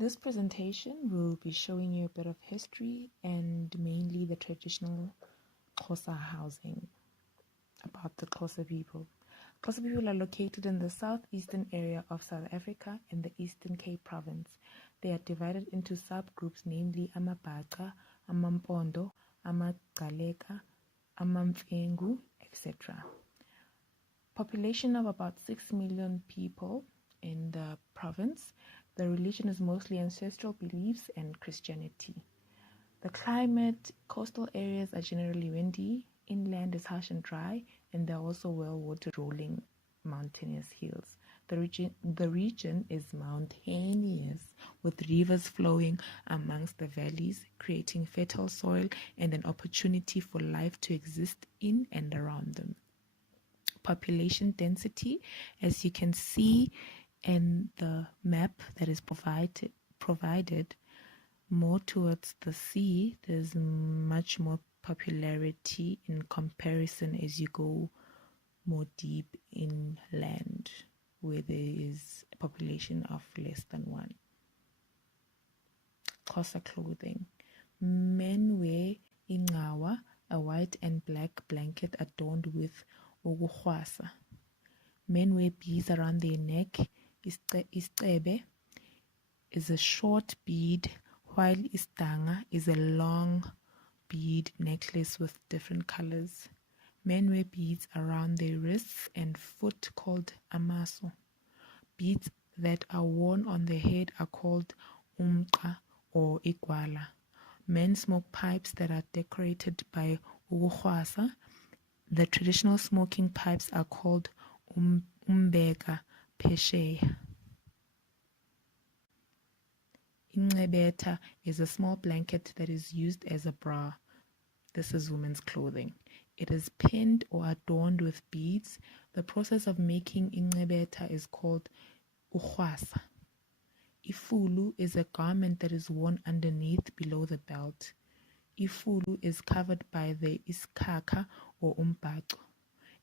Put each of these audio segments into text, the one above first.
This presentation will be showing you a bit of history and mainly the traditional Xhosa housing about the Xhosa people. Xhosa people are located in the southeastern area of South Africa in the Eastern Cape province. They are divided into subgroups, namely Amabhaca, Amampondo, Amagcaleka, Amamfengu, etc. Population of about 6 million people in the province. The religion is mostly ancestral beliefs and Christianity. The climate, coastal areas are generally windy, inland is harsh and dry, and there are also well-watered rolling mountainous hills. The region is mountainous, with rivers flowing amongst the valleys, creating fertile soil and an opportunity for life to exist in and around them. Population density, as you can see in the map that is provided more towards the sea, there's much more popularity in comparison as you go more deep inland, where there is a population of less than 1. Xhosa clothing. Men wear ingawa, a white and black blanket adorned with Xhosa. Men wear beads around their neck. Iscebe is a short bead, while istanga is a long bead necklace with different colors. Men wear beads around their wrists and foot called amaso. Beads that are worn on the head are called umqa or igwala. Men smoke pipes that are decorated by Xhosa. The traditional smoking pipes are called umbeka peshe. Incebeta is a small blanket that is used as a bra. This is women's clothing. It is pinned or adorned with beads. The process of making incebeta is called ukhwasa. Ifulu is a garment that is worn underneath below the belt. Ifulu is covered by the iskaka or umbhaco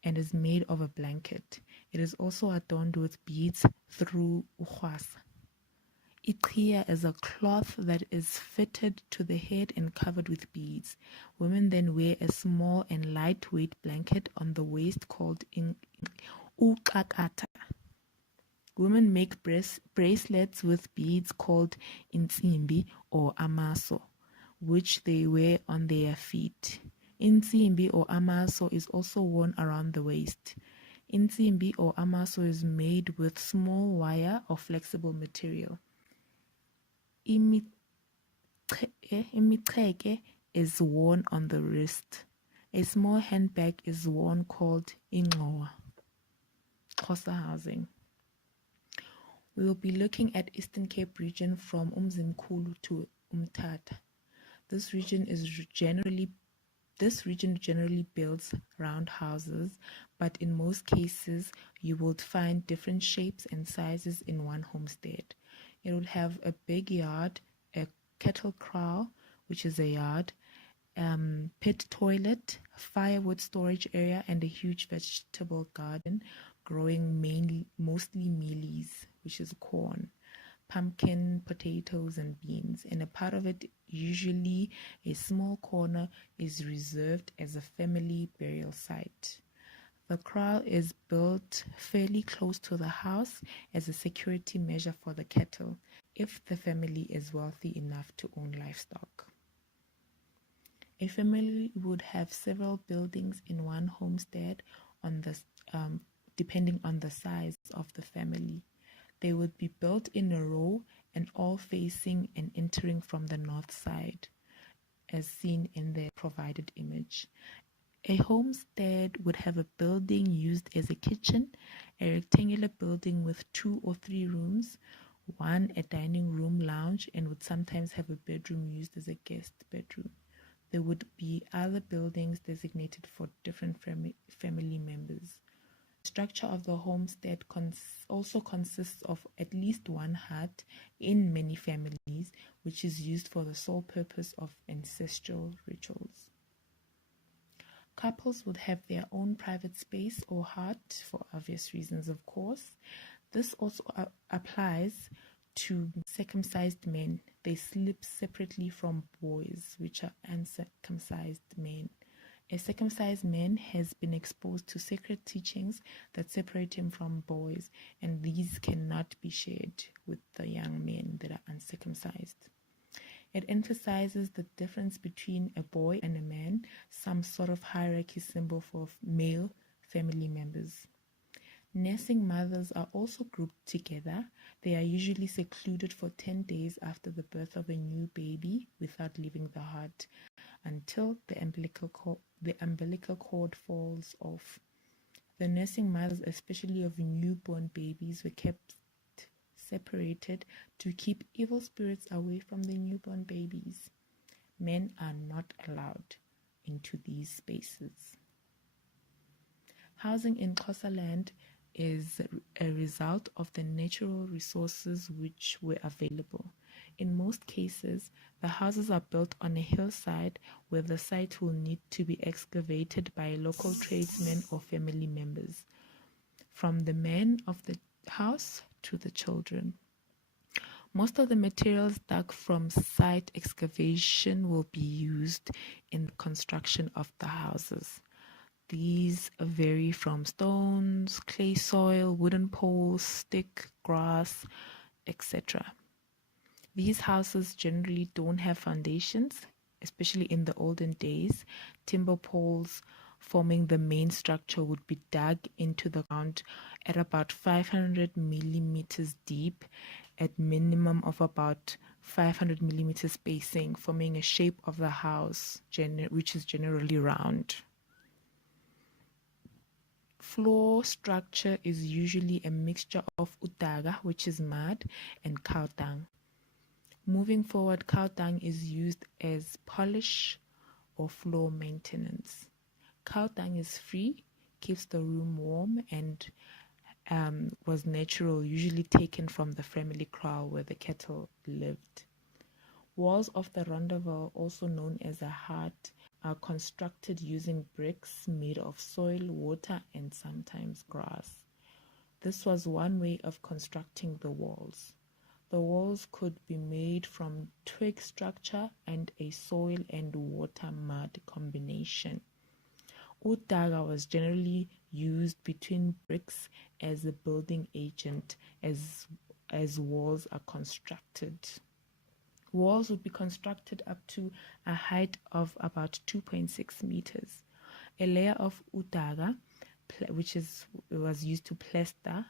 and is made of a blanket. It is also adorned with beads through ukhwasa. Iqhiya is a cloth that is fitted to the head and covered with beads. Women then wear a small and lightweight blanket on the waist called uqakata. Women make bracelets with beads called insimbi or amaso, which they wear on their feet. Insimbi or amaso is also worn around the waist. Insimbi or amaso is made with small wire or flexible material. Imiqheke is worn on the wrist. A small handbag is worn called ingxowa. Xhosa housing. We will be looking at Eastern Cape region from Umzimkhulu to Umtata. This region generally builds round houses, but in most cases you will find different shapes and sizes in one homestead. It would have a big yard, a cattle kraal, which is a yard, pit toilet, firewood storage area, and a huge vegetable garden growing mostly mealies, which is corn, pumpkin, potatoes, and beans. And a part of it, usually a small corner, is reserved as a family burial site. The kraal is built fairly close to the house as a security measure for the cattle, if the family is wealthy enough to own livestock. A family would have several buildings in one homestead depending on the size of the family. They would be built in a row and all facing and entering from the north side, as seen in the provided image. A homestead would have a building used as a kitchen, a rectangular building with 2 or 3 rooms, one a dining room lounge, and would sometimes have a bedroom used as a guest bedroom. There would be other buildings designated for different family members. The structure of the homestead also consists of at least one hut in many families, which is used for the sole purpose of ancestral rituals. Couples would have their own private space or hut for obvious reasons, of course. This also applies to circumcised men. They sleep separately from boys, which are uncircumcised men. A circumcised man has been exposed to sacred teachings that separate him from boys, and these cannot be shared with the young men that are uncircumcised. It emphasizes the difference between a boy and a man, some sort of hierarchy symbol for male family members. Nursing mothers are also grouped together. They are usually secluded for 10 days after the birth of a new baby without leaving the heart until the umbilical cord falls off. The nursing mothers, especially of newborn babies, were kept separated to keep evil spirits away from the newborn babies. Men are not allowed into these spaces. Housing in Xhosa land is a result of the natural resources which were available. In most cases, the houses are built on a hillside where the site will need to be excavated by local tradesmen or family members, from the men of the house to the children. Most of the materials dug from site excavation will be used in the construction of the houses. These vary from stones, clay soil, wooden poles, stick, grass, etc. These houses generally don't have foundations, especially in the olden days. Timber poles forming the main structure would be dug into the ground at about 500 millimeters deep, at minimum of about 500 millimeters spacing, forming a shape of the house, which is generally round. Floor structure is usually a mixture of utaga, which is mud, and cow dung. Moving forward, cow dung is used as polish or floor maintenance. Cow dung is free, keeps the room warm, and was natural, usually taken from the family kraal where the cattle lived. Walls of the rondavel, also known as a hut, are constructed using bricks made of soil, water, and sometimes grass. This was one way of constructing the walls. The walls could be made from twig structure and a soil and water mud combination. Utaga was generally used between bricks as a building agent as walls are constructed. Walls would be constructed up to a height of about 2.6 meters. A layer of utaga, was used to plaster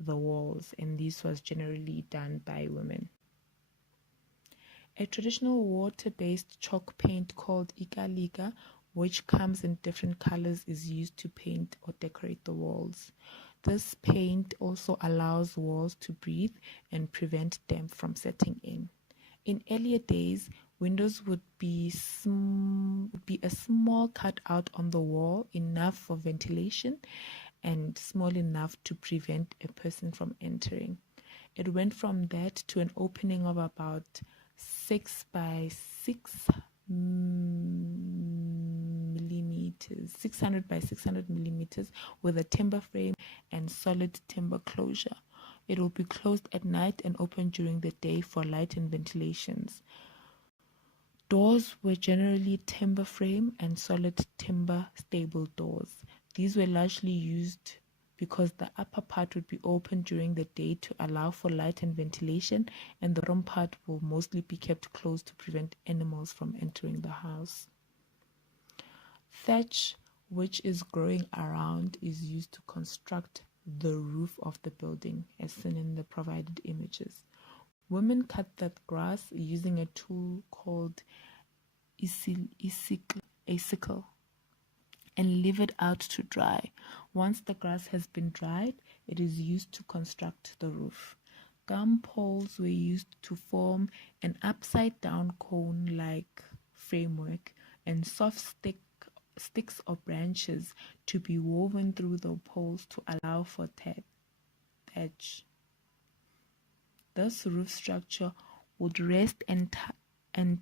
the walls, and this was generally done by women. A traditional water-based chalk paint called ikaliga, which comes in different colors, is used to paint or decorate the walls. This paint also allows walls to breathe and prevent damp from setting in. In earlier days, windows would be a small cutout on the wall, enough for ventilation and small enough to prevent a person from entering. It went from that to an opening of about 6 by 6 millimeters, 600 by 600 millimeters, with a timber frame and solid timber closure. It will be closed at night and open during the day for light and ventilations. Doors were generally timber frame and solid timber stable doors. These were largely used because the upper part would be open during the day to allow for light and ventilation, and the bottom part will mostly be kept closed to prevent animals from entering the house. Thatch, which is growing around, is used to construct the roof of the building, as seen in the provided images. Women cut that grass using a tool called a sickle and leave it out to dry. Once the grass has been dried, it is used to construct the roof. Gum poles were used to form an upside-down cone-like framework, and soft sticks or branches to be woven through the poles to allow for thatch. This roof structure would rest and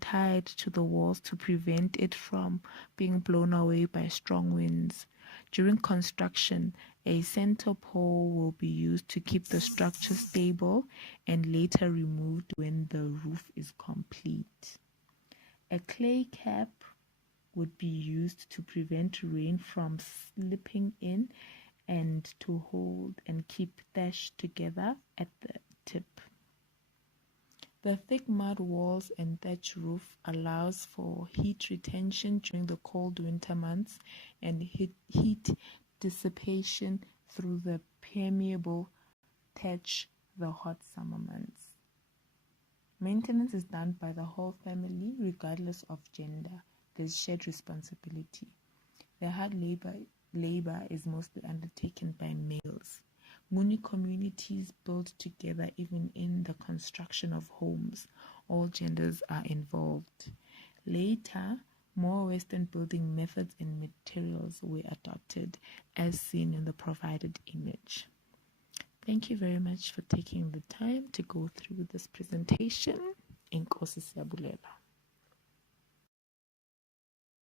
tied to the walls to prevent it from being blown away by strong winds. During construction, A center pole will be used to keep the structure stable and later removed when the roof is complete. A clay cap would be used to prevent rain from slipping in and to hold and keep thatch together at the tip. The thick mud walls and thatch roof allows for heat retention during the cold winter months and heat dissipation through the permeable thatch the hot summer months. Maintenance is done by the whole family regardless of gender. There's shared responsibility. The hard labor is mostly undertaken by males. Nguni communities build together even in the construction of homes. All genders are involved. Later, more Western building methods and materials were adopted as seen in the provided image. Thank you very much for taking the time to go through this presentation. Inkosi siyabulela.